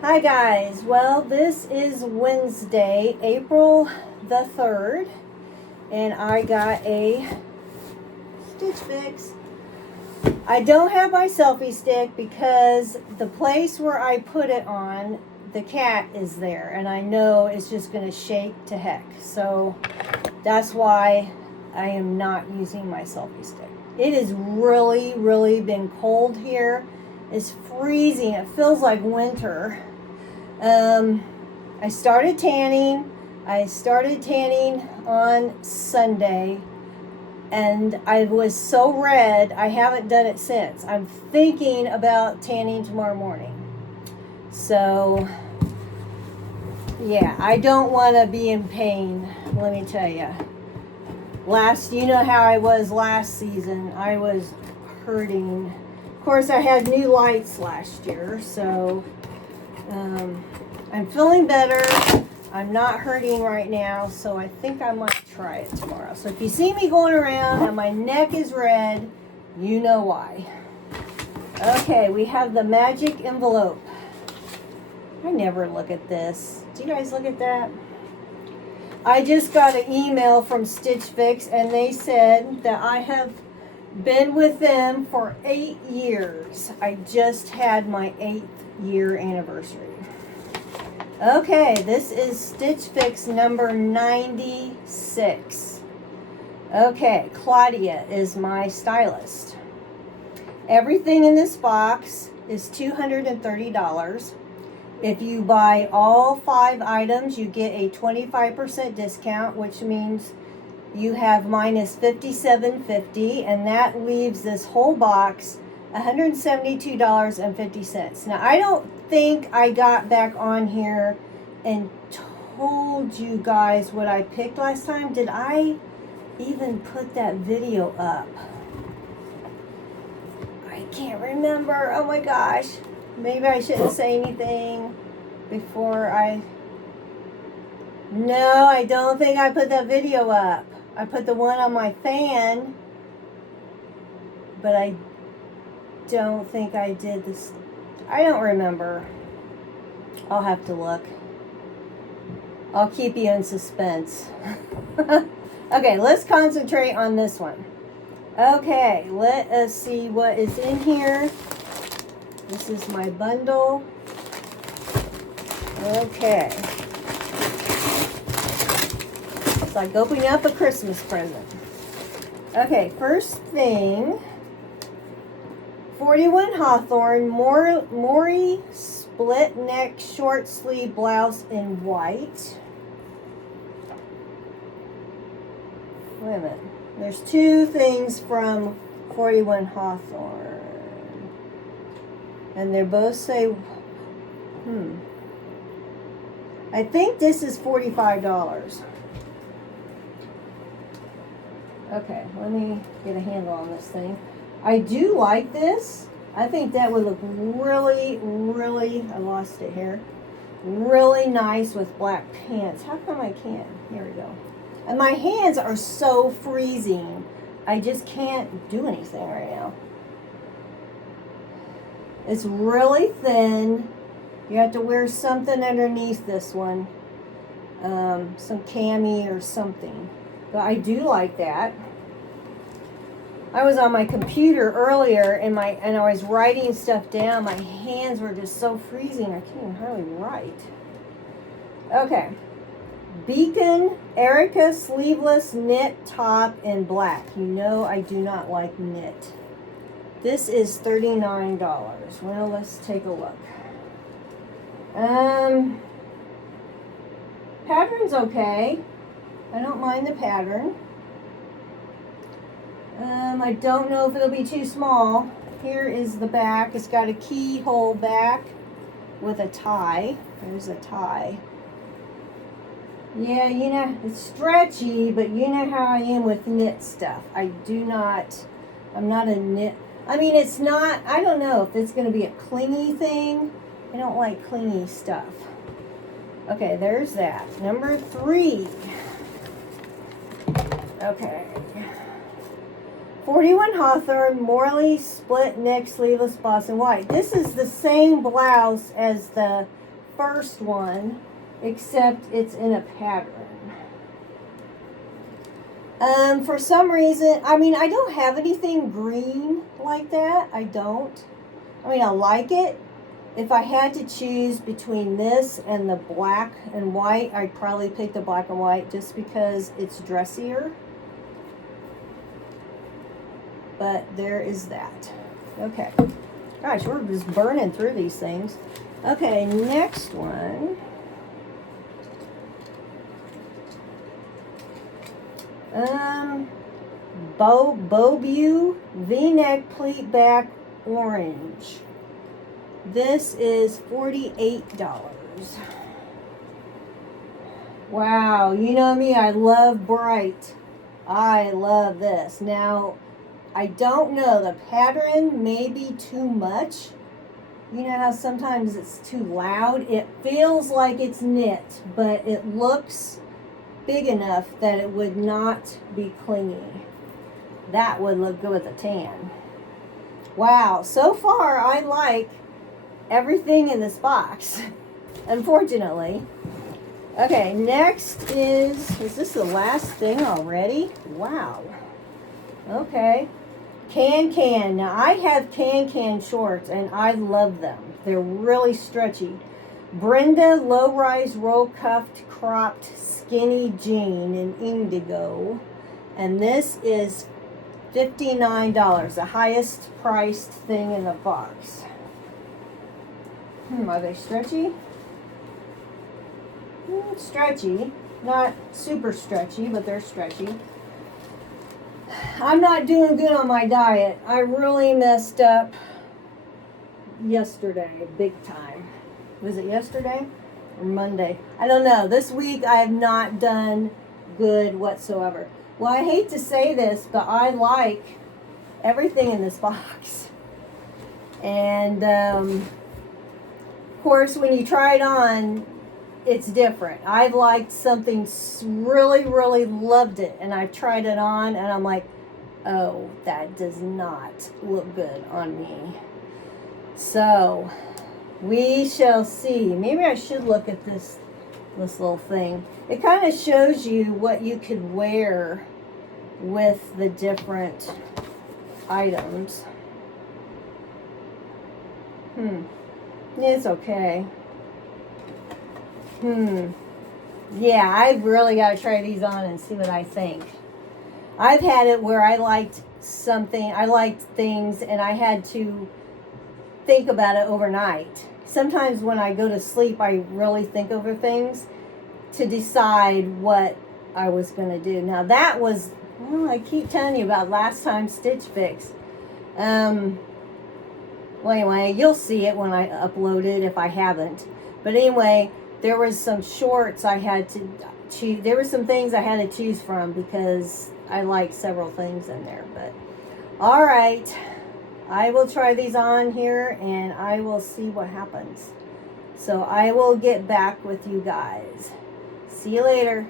Hi guys, well this is Wednesday, April the 3rd, and I got a Stitch Fix. I don't have my selfie stick because the place where I put it on, the cat is there and I know it's just going to shake to heck. So that's why I am not using my selfie stick. It has really been cold here. It's freezing. It feels like winter. I started tanning. I started tanning on Sunday, and I was so red, I haven't done it since. I'm thinking about tanning tomorrow morning. So, yeah, I don't want to be in pain, let me tell you. You know how I was last season. I was hurting. Of course, I had new lights last year, so I'm feeling better. I'm not hurting right now, so I think I might try it tomorrow. So if you see me going around and my neck is red, you know why. Okay, we have the magic envelope. I never look at this. Do you guys look at that? I just got an email from Stitch Fix, and they said that I have been with them for 8 years. I just had my 8th year anniversary. Okay, this is Stitch Fix number 96. Okay, Claudia is my stylist. Everything in this box is $230. If you buy all 5 items, you get a 25% discount, which means you have minus $57.50, and that leaves this whole box $172.50. Now, I don't think I got back on here and told you guys what I picked last time. Did I even put that video up? I can't remember. Oh my gosh. Maybe I shouldn't say anything before I... No, I don't think I put that video up. I put the one on my fan, but I don't think I did this. I don't remember. I'll have to look. I'll keep you in suspense. Okay, let's concentrate on this one. Okay, let us see what is in here. This is my bundle. Okay. It's like opening up a Christmas present. Okay, first thing. 41 Hawthorne Maury split neck short sleeve blouse in white. Wait a minute. There's 2 things from 41 Hawthorne. And they both say, I think this is $45. Okay, let me get a handle on this thing. I do like this. I think that would look really, I lost it here, really nice with black pants. How come I can't? Here we go. And my hands are so freezing. I just can't do anything right now. It's really thin. You have to wear something underneath this one. Some cami or something. But I do like that. I was on my computer earlier and I was writing stuff down. My hands were just so freezing I can't even hardly write. Okay. Beacon Erica sleeveless knit top in black. You know I do not like knit. This is $39. Well, let's take a look. Pattern's okay. I don't mind the pattern. I don't know if it'll be too small. Here is the back. It's got a keyhole back with a tie. There's a tie. Yeah, you know, it's stretchy, but you know how I am with knit stuff. I'm not a knit. I mean, it's not, I don't know if it's going to be a clingy thing. I don't like clingy stuff. Okay, there's that. Number 3. Okay. 41 Hawthorne Morley split neck sleeveless blouse in white. This is the same blouse as the first one, except it's in a pattern. For some reason, I mean, I don't have anything green like that. I don't. I mean, I like it. If I had to choose between this and the black and white, I'd probably pick the black and white just because it's dressier. But there is that. Okay. Gosh, we're just burning through these things. Okay, next one. Beauvue V-neck pleat back orange. This is $48. Wow, you know me, I love bright. I love this. Now, I don't know, the pattern may be too much. You know how sometimes it's too loud? It feels like it's knit, but it looks big enough that it would not be clingy. That would look good with a tan. Wow, so far I like everything in this box, unfortunately. Okay, next is this the last thing already? Wow. Okay. Can. Now I have can shorts and I love them. They're really stretchy. Brenda low-rise roll-cuffed cropped skinny jean in indigo. And this is $59, the highest priced thing in the box. Are they stretchy? Stretchy. Not super stretchy, but they're stretchy. I'm not doing good on my diet. I really messed up yesterday, big time. Was it yesterday or Monday? I don't know. This week I have not done good whatsoever. Well, I hate to say this, but I like everything in this box. And, of course, when you try it on, it's different. I've liked something really, really loved it, and I've tried it on, and I'm like, oh, that does not look good on me. So, we shall see. Maybe I should look at this little thing. It kind of shows you what you could wear with the different items. It's okay. Yeah, I've really got to try these on and see what I think. I've had it where I liked things, and I had to think about it overnight. Sometimes when I go to sleep, I really think over things to decide what I was going to do. Now that was, well, I keep telling you about last time Stitch Fix. Well, anyway, you'll see it when I upload it if I haven't. But anyway, there was some shorts I had to choose. There were some things I had to choose from because I like several things in there. But all right, I will try these on here and I will see what happens. So I will get back with you guys. See you later.